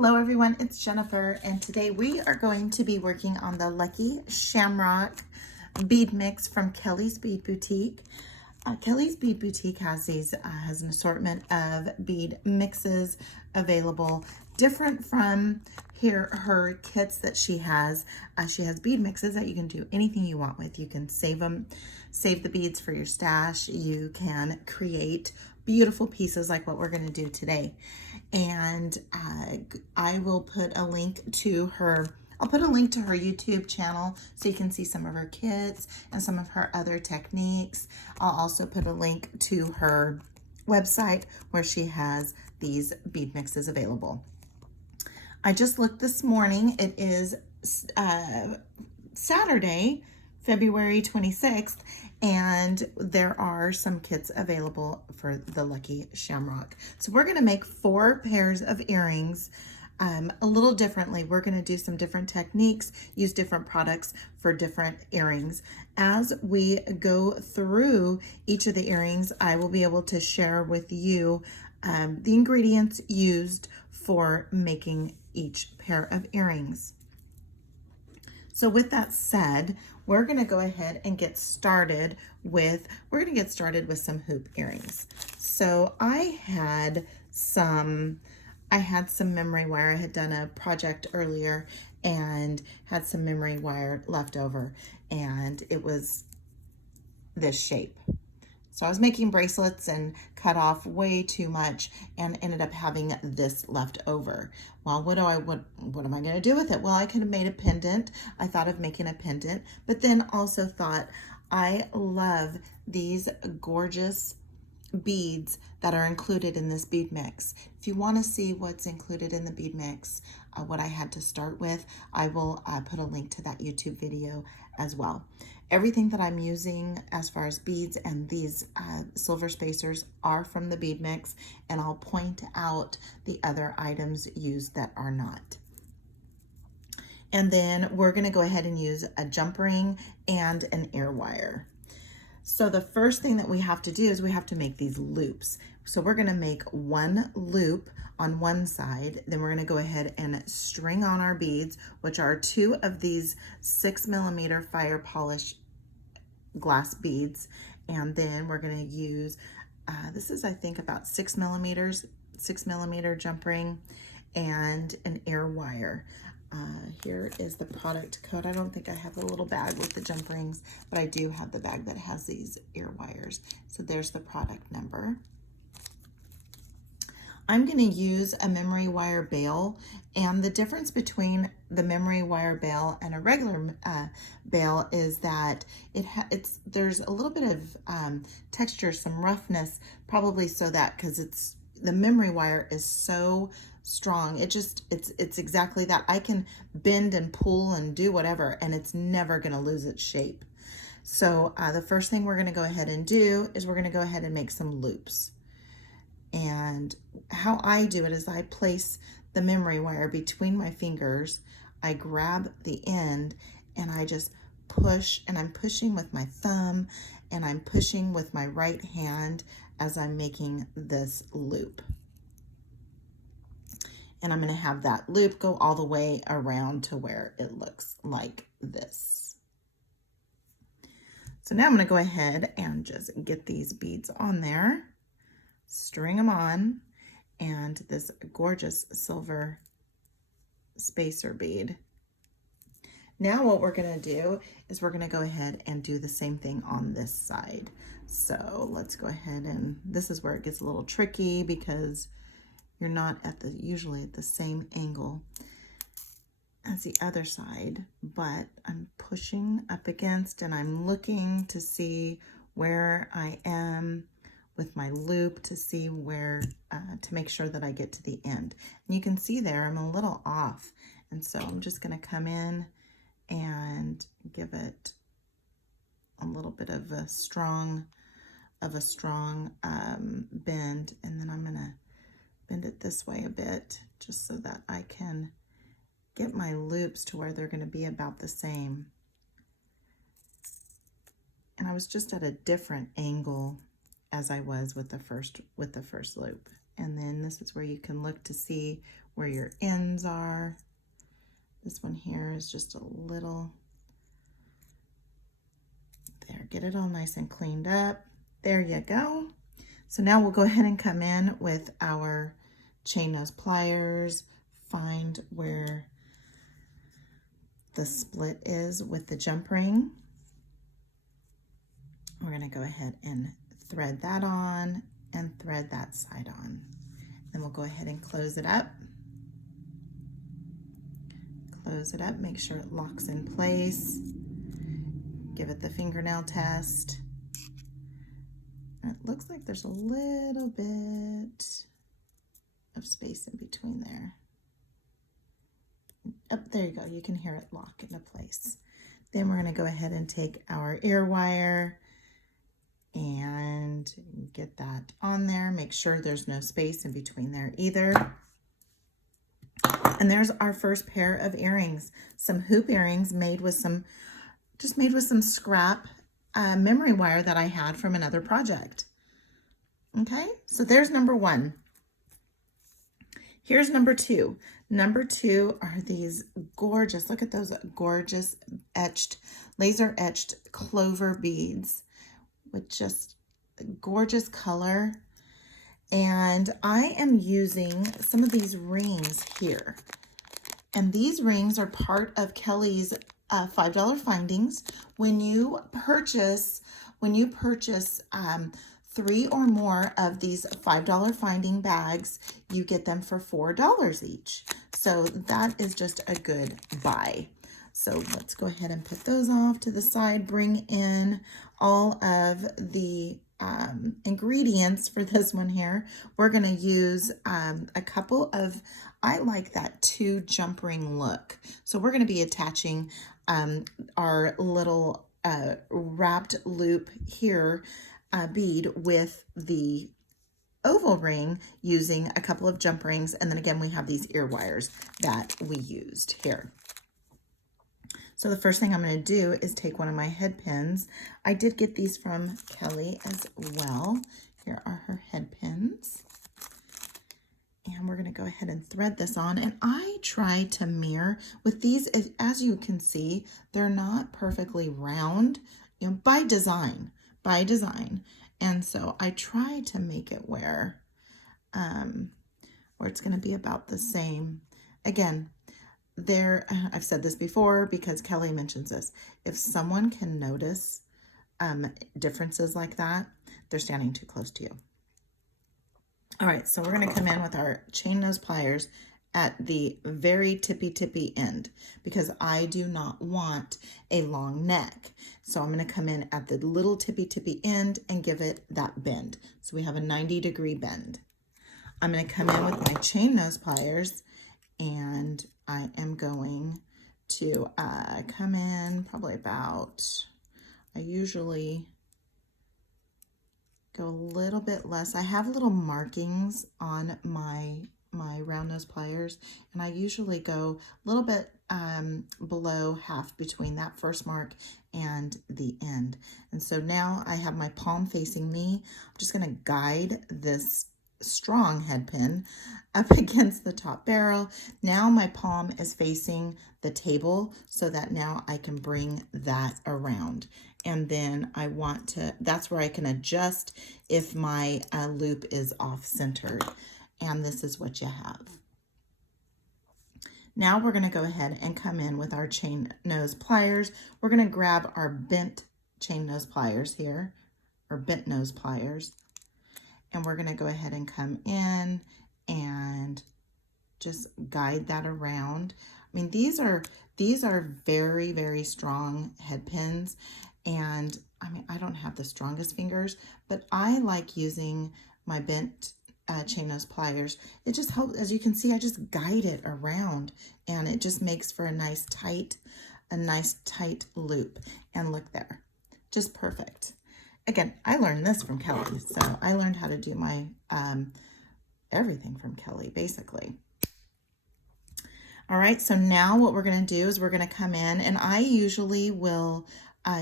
Hello everyone, it's Jennifer, and today we are going to be working on the Lucky Shamrock bead mix from Kellie's Bead Boutique. Kellie's Bead Boutique has an assortment of bead mixes available, different from her kits that she has. She has bead mixes that you can do anything you want with. You can save the beads for your stash. You can create beautiful pieces like what we're going to do today. And I will put a link to her. I'll put a link to her YouTube channel so you can see some of her kits and some of her other techniques. I'll also put a link to her website where she has these bead mixes available. I just looked this morning. It is Saturday, February 26th, and there are some kits available for the Lucky Shamrock. So we're going to make 4 pairs of earrings a little differently. We're going to do some different techniques, use different products for different earrings. As we go through each of the earrings, I will be able to share with you the ingredients used for making each pair of earrings. So with that said, we're going to go ahead and get started with some hoop earrings. So I had some memory wire. I had done a project earlier and had some memory wire left over, and it was this shape. So I was making bracelets and cut off way too much and ended up having this left over. Well, what am I going to do with it? Well, I could have made a pendant. I thought of making a pendant, but then also thought I love these gorgeous beads that are included in this bead mix. If you want to see what's included in the bead mix, what I had to start with, I will put a link to that YouTube video as well. Everything that I'm using as far as beads and these silver spacers are from the bead mix, and I'll point out the other items used that are not. And then we're going to go ahead and use a jump ring and an ear wire. So the first thing that we have to do is we have to make these loops. So we're going to make one loop on one side, then we're going to go ahead and string on our beads, which are 2 of these 6mm fire polish glass beads, and then we're going to use this is, I think, about 6mm jump ring and an ear wire. Here is the product code. I don't think I have the little bag with the jump rings, but I do have the bag that has these ear wires. So there's the product number. I'm going to use a memory wire bail, and the difference between the memory wire bail and a regular bail is that there's a little bit of texture, some roughness, probably so that because the memory wire is so strong. It's exactly that. I can bend and pull and do whatever, and it's never going to lose its shape. So the first thing we're going to go ahead and do is we're going to go ahead and make some loops. And how I do it is I place the memory wire between my fingers. I grab the end and I just push, and I'm pushing with my thumb and I'm pushing with my right hand as I'm making this loop. And I'm going to have that loop go all the way around to where it looks like this. So now I'm going to go ahead and just get these beads on there, string them on, and this gorgeous silver spacer bead. Now what we're going to do is we're going to go ahead and do the same thing on this side. So let's go ahead, and this is where it gets a little tricky because you're not usually at the same angle as the other side, but I'm pushing up against and I'm looking to see where I am with my loop to see where, to make sure that I get to the end. And you can see there I'm a little off. And so I'm just gonna come in and give it a little bit of a strong bend. And then I'm gonna bend it this way a bit just so that I can get my loops to where they're gonna be about the same. And I was just at a different angle as I was with the first loop. And then this is where you can look to see where your ends are. This one here is just a little, there, get it all nice and cleaned up. There you go. So now we'll go ahead and come in with our chain nose pliers, find where the split is with the jump ring. We're going to go ahead and thread that on and thread that side on. Then we'll go ahead and close it up. Close it up, make sure it locks in place. Give it the fingernail test. And it looks like there's a little bit of space in between there. Oh, there you go. You can hear it lock into place. Then we're going to go ahead and take our ear wire and get that on there. Make sure there's no space in between there either. And there's our first pair of earrings. Some hoop earrings made with some scrap memory wire that I had from another project. Okay, so there's number one. Here's number two. Number two are these gorgeous, look at those gorgeous laser etched Clover beads with just gorgeous color. And I am using some of these rings here. And these rings are part of Kellie's $5 findings. When you purchase 3 or more of these $5 finding bags, you get them for $4 each. So that is just a good buy. So let's go ahead and put those off to the side, bring in all of the ingredients for this one here. We're going to use a couple of, I like that 2 jump ring look. So we're going to be attaching our little wrapped loop here bead with the oval ring using a couple of jump rings. And then again, we have these ear wires that we used here. So the first thing I'm going to do is take one of my head pins. I did get these from Kellie as well. Here are her head pins. And we're going to go ahead and thread this on. And I try to mirror with these, as you can see, they're not perfectly round, you know, by design. And so I try to make it where it's going to be about the same. Again, I've said this before because Kellie mentions this. If someone can notice differences like that, they're standing too close to you. All right, so we're going to come in with our chain nose pliers at the very tippy end because I do not want a long neck. So I'm going to come in at the little tippy end and give it that bend. So we have a 90-degree bend. I'm going to come in with my chain nose pliers and I am going to come in probably about, I usually go a little bit less. I have little markings on my round nose pliers, and I usually go a little bit below half between that first mark and the end. And so now I have my palm facing me. I'm just going to guide this strong head pin up against the top barrel. Now my palm is facing the table so that now I can bring that around. And then that's where I can adjust if my loop is off centered. And this is what you have. Now we're going to go ahead and come in with our chain nose pliers. We're going to grab our bent chain nose pliers here, or bent nose pliers. And we're going to go ahead and come in and just guide that around. I mean, these are very, very strong head pins. And I mean, I don't have the strongest fingers, but I like using my bent chain nose pliers. It just helps, as you can see, I just guide it around and it just makes for a nice tight loop. And look there, just perfect. Again, I learned this from Kellie, so I learned how to do my everything from Kellie, basically. All right, so now what we're going to do is we're going to come in, and I usually will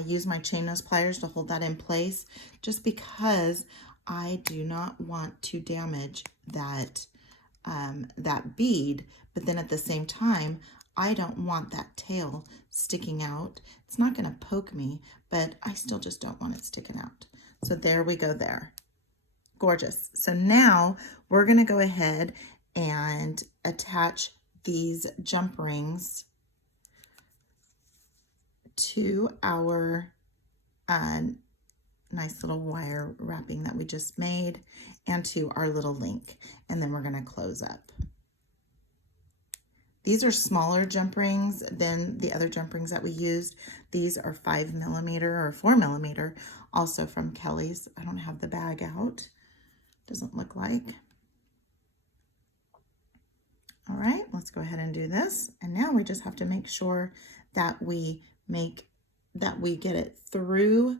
use my chain nose pliers to hold that in place, just because I do not want to damage that, that bead, but then at the same time, I don't want that tail sticking out. It's not going to poke me, but I still just don't want it sticking out. So there we go there. Gorgeous. So now we're going to go ahead and attach these jump rings to our nice little wire wrapping that we just made and to our little link. And then we're going to close up. These are smaller jump rings than the other jump rings that we used. These are 5mm or 4mm, also from Kellie's. I don't have the bag out. Doesn't look like. All right, let's go ahead and do this. And now we just have to make sure that we get it through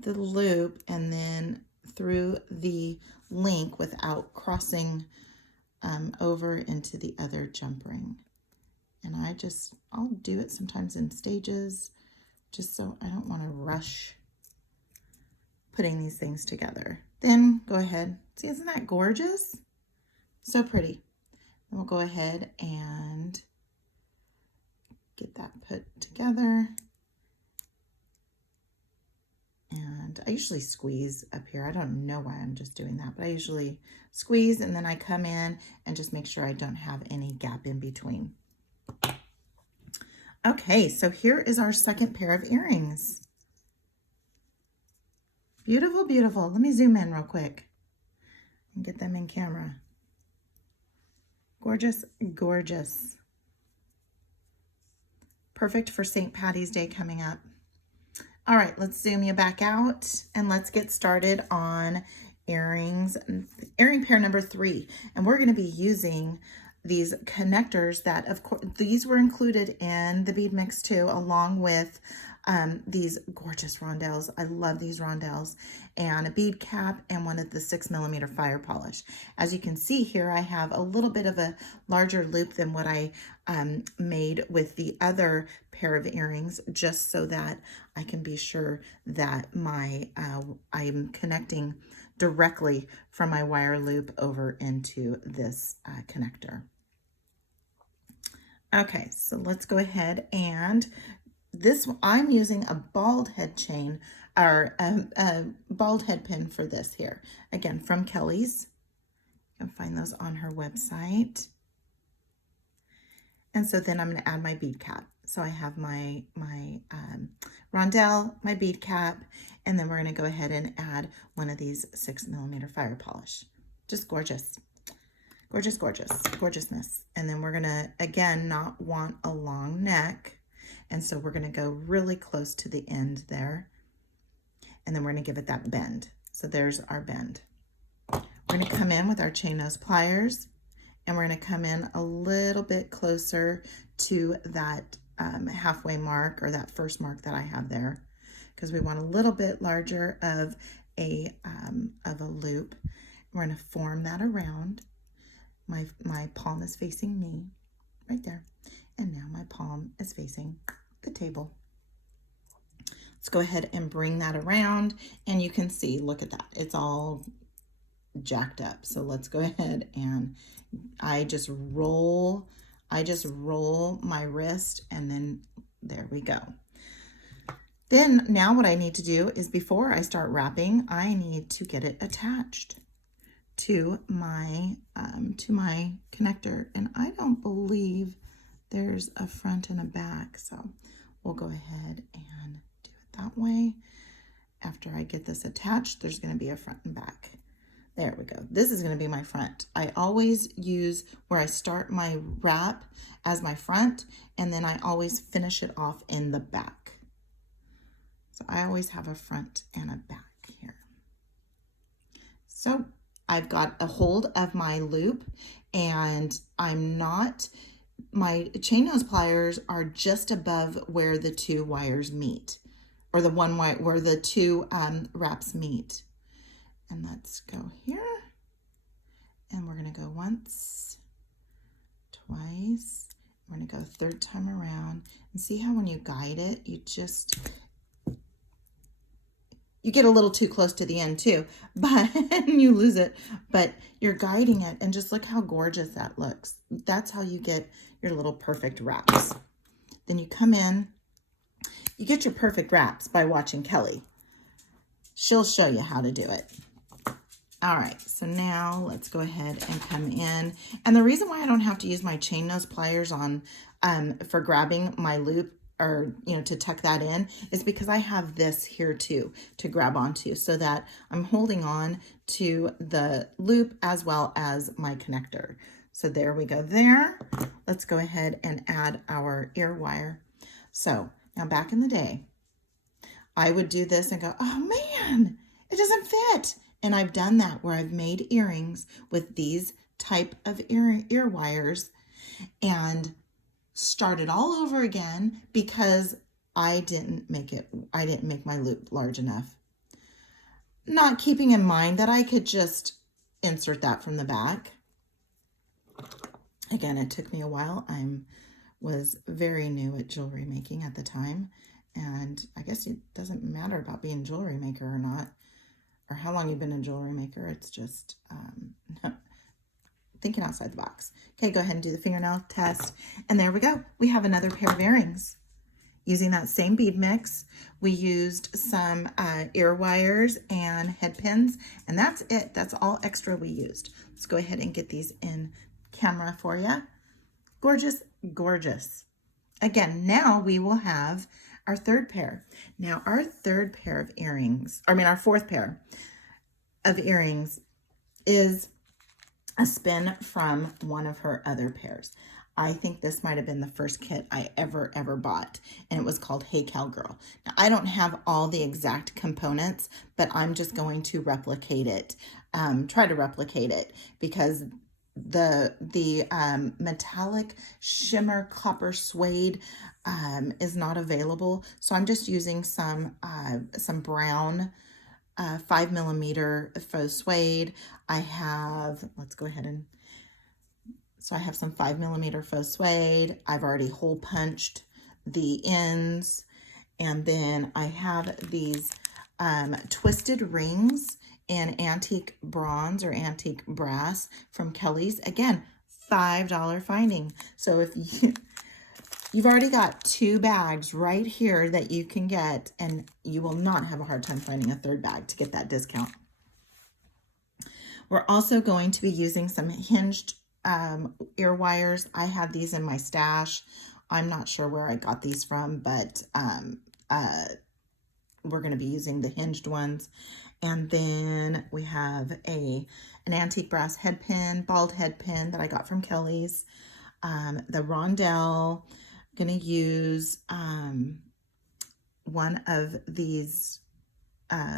the loop and then through the link without crossing over into the other jump ring. And I'll do it sometimes in stages, just so I don't want to rush putting these things together. Then go ahead, see, isn't that gorgeous? So pretty. And we'll go ahead and get that put together. And I usually squeeze up here. I don't know why I'm just doing that, but I usually squeeze and then I come in and just make sure I don't have any gap in between. Okay, so here is our second pair of earrings. Beautiful, beautiful. Let me zoom in real quick and get them in camera. Gorgeous, gorgeous. Perfect for St. Patty's Day coming up. All right, let's zoom you back out and let's get started on earrings, earring pair number 3. And we're going to be using these connectors that, of course, these were included in the bead mix too, along with these gorgeous rondelles. I love these rondelles, and a bead cap and one of the 6mm fire polish. As you can see here, I have a little bit of a larger loop than what I made with the other pair of earrings, just so that I can be sure that I'm connecting directly from my wire loop over into this connector. Okay, so let's go ahead and I'm using a bald head chain, or a bald head pin for this here. Again, from Kellie's. You can find those on her website. And so then I'm going to add my bead cap. So I have my rondelle, my bead cap, and then we're going to go ahead and add one of these 6mm fire polish. Just gorgeous. Gorgeous, gorgeous, gorgeousness. And then we're going to, again, not want a long neck. And so we're going to go really close to the end there. And then we're going to give it that bend. So there's our bend. We're going to come in with our chain nose pliers, and we're going to come in a little bit closer to that halfway mark, or that first mark that I have there, because we want a little bit larger of a loop. We're going to form that around. My palm is facing me right there. And now my palm is facing the table. Let's go ahead and bring that around, and you can see, look at that. It's all jacked up. So let's go ahead and I just roll my wrist, and then there we go. Then now what I need to do is, before I start wrapping, I need to get it attached to my connector, and I don't believe there's a front and a back, so we'll go ahead and do it that way. After I get this attached, there's going to be a front and back. There we go. This is going to be my front. I always use where I start my wrap as my front, and then I always finish it off in the back. So I always have a front and a back here. So I've got a hold of my loop, and my chain nose pliers are just above where the two wires meet, or the one wire where the two wraps meet. And let's go here, and we're going to go once, twice. We're going to go third time around, and see how when you guide it, You get a little too close to the end too, but you lose it, but you're guiding it, and just look how gorgeous that looks. That's how you get your little perfect wraps. Then you come in, you get your perfect wraps by watching Kellie. She'll show you how to do it. All right, so now let's go ahead and come in. And the reason why I don't have to use my chain nose pliers on for grabbing my loop, or to tuck that in, is because I have this here too to grab onto, so that I'm holding on to the loop as well as my connector. So there we go there. Let's go ahead and add our ear wire. So now, back in the day, I would do this and go, oh man, it doesn't fit. And I've done that where I've made earrings with these type of ear wires and started all over again because I didn't make my loop large enough. Not keeping in mind that I could just insert that from the back. Again, it took me a while. I was very new at jewelry making at the time. And I guess it doesn't matter about being a jewelry maker or not, or how long you've been a jewelry maker. It's just thinking outside the box. Okay, go ahead and do the fingernail test. And there we go. We have another pair of earrings. Using that same bead mix, we used some ear wires and head pins, and that's it. That's all extra we used. Let's go ahead and get these in camera for you. Gorgeous, gorgeous. Again, now we will have our third pair. Now our third pair of earrings, our fourth pair of earrings is a spin from one of her other pairs. I think this might have been the first kit I ever bought, and it was called Hey Cowgirl. Now, I don't have all the exact components, but I'm just going to replicate it, try to replicate it, because the metallic shimmer copper suede is not available. So I'm just using some brown 5mm faux suede. I have, let's go ahead and, so I have some 5mm faux suede. I've already hole punched the ends. And then I have these twisted rings in antique bronze or antique brass from Kellie's. Again, $5 finding. So if you've already got 2 bags right here that you can get, and you will not have a hard time finding a third bag to get that discount. We're also going to be using some hinged ear wires. I have these in my stash. I'm not sure where I got these from, but we're going to be using the hinged ones. And then we have an antique brass head pin, bald head pin that I got from Kellie's. The rondelle, I'm going to use one of these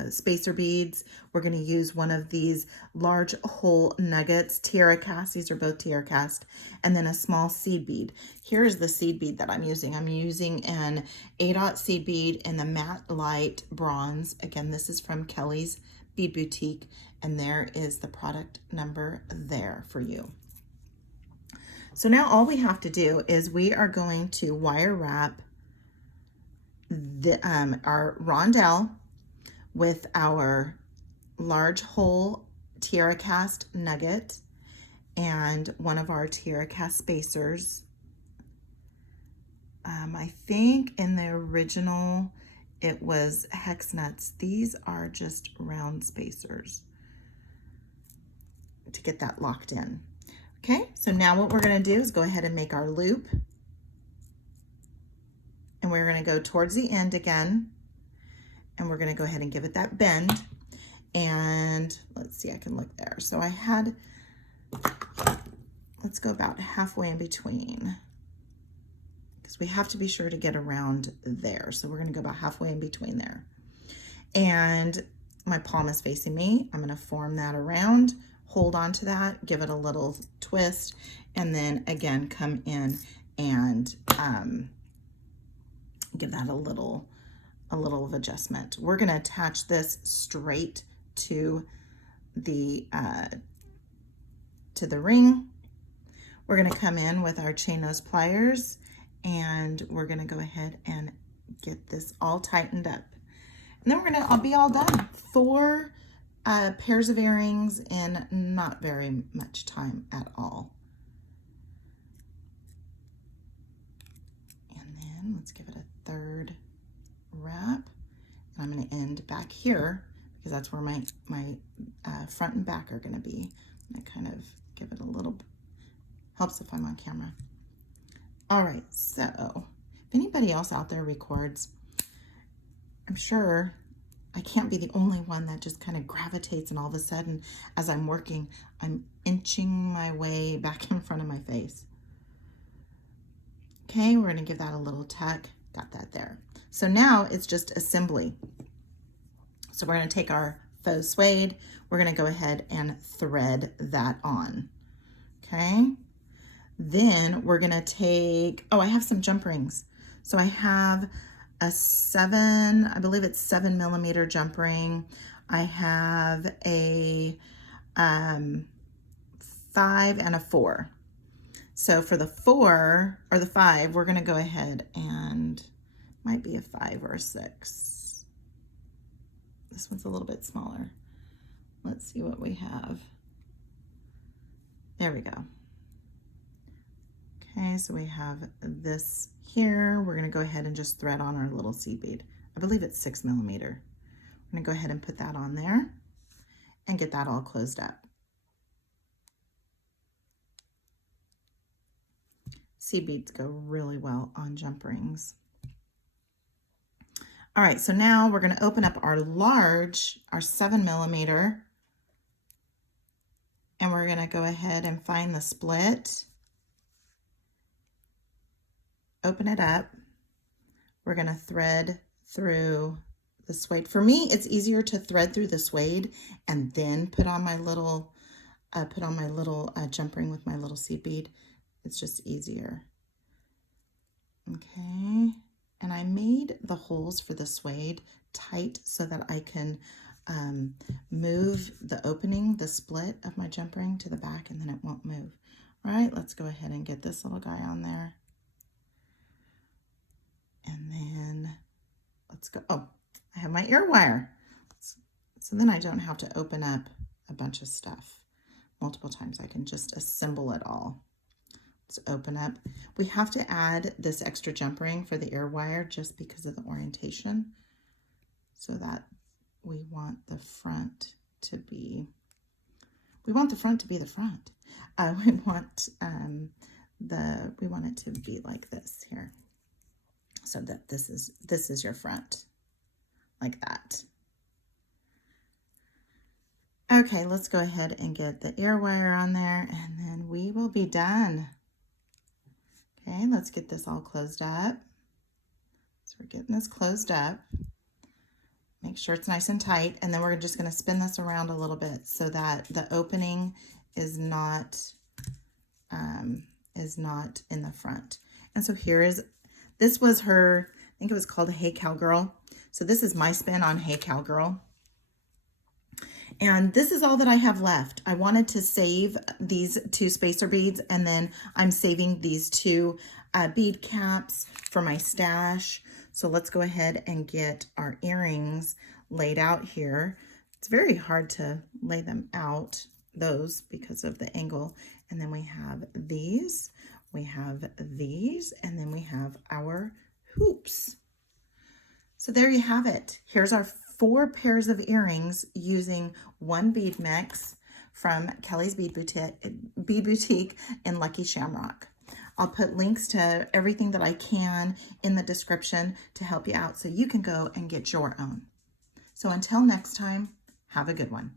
spacer beads. We're going to use one of these large hole nuggets, tiara cast. These are both tiara cast. And then a small seed bead. Here's the seed bead that I'm using. I'm using an 8/0 seed bead in the matte light bronze. Again, this is from Kellie's Bead Boutique, and there is the product number there for you. So now all we have to do is we are going to wire wrap our rondelle with our large hole tiara cast nugget and one of our tiara cast spacers. I think in the original it was hex nuts. These are just round spacers to get that locked in. Okay, so now what we're going to do is go ahead and make our loop, and we're going to go towards the end again, and we're going to go ahead and give it that bend. And let's see, I can look there. So I had, let's go about halfway in between, because we have to be sure to get around there. So we're going to go about halfway in between there. And my palm is facing me. I'm going to form that around, hold on to that, give it a little twist, and then again come in and give that a little of adjustment. We're going to attach this straight to the ring. We're going to come in with our chain nose pliers, and we're going to go ahead and get this all tightened up. And then I'll be all done. 4 pairs of earrings in not very much time at all. And then let's give it a 3rd wrap. And I'm going to end back here because that's where my front and back are going to be. I kind of give it a little, helps if I'm on camera. All right, so if anybody else out there records, I'm sure I can't be the only one that just kind of gravitates and all of a sudden as I'm working, I'm inching my way back in front of my face. Okay, we're going to give that a little tuck. Got that there. So now it's just assembly. So we're going to take our faux suede. We're going to go ahead and thread that on. Okay. Then we're going to take, oh, I have some jump rings. So I have a 7, I believe it's 7mm jump ring. I have a 5 and a 4. So for the 4 or the 5, we're going to go ahead and might be a 5 or a 6. This one's a little bit smaller. Let's see what we have. There we go. Okay, so we have this here. We're going to go ahead and just thread on our little seed bead. I believe it's 6mm. We're going to go ahead and put that on there and get that all closed up. Seed beads go really well on jump rings. All right, so now we're going to open up our large, our 7mm, and we're going to go ahead and find the split. Open it up. We're going to thread through the suede. For me, it's easier to thread through the suede and then put on my little jump ring with my little seed bead. It's just easier. Okay. And I made the holes for the suede tight so that I can move the opening, the split of my jump ring to the back, and then it won't move. All right, let's go ahead and get this little guy on there. And then let's go, oh, I have my ear wire. So then I don't have to open up a bunch of stuff multiple times. I can just assemble it all. Let's open up. We have to add this extra jump ring for the ear wire just because of the orientation, so that we want the front to be, the front. We want it to be like this here, so that this is your front, like that. Okay, let's go ahead and get the ear wire on there, and then we will be done. Okay, let's get this all closed up. So we're getting this closed up. Make sure it's nice and tight, and then we're just going to spin this around a little bit so that the opening is not in the front. And so this was her, I think it was called Hey Cowgirl. So this is my spin on Hey Cowgirl. And this is all that I have left. I wanted to save these 2 spacer beads, and then I'm saving these 2 bead caps for my stash. So let's go ahead and get our earrings laid out here. It's very hard to lay them out, those, because of the angle. And then we have these, and then we have our hoops. So there you have it. Here's our 4 pairs of earrings using 1 bead mix from Kellie's Bead Boutique in Lucky Shamrock. I'll put links to everything that I can in the description to help you out so you can go and get your own. So until next time, have a good one.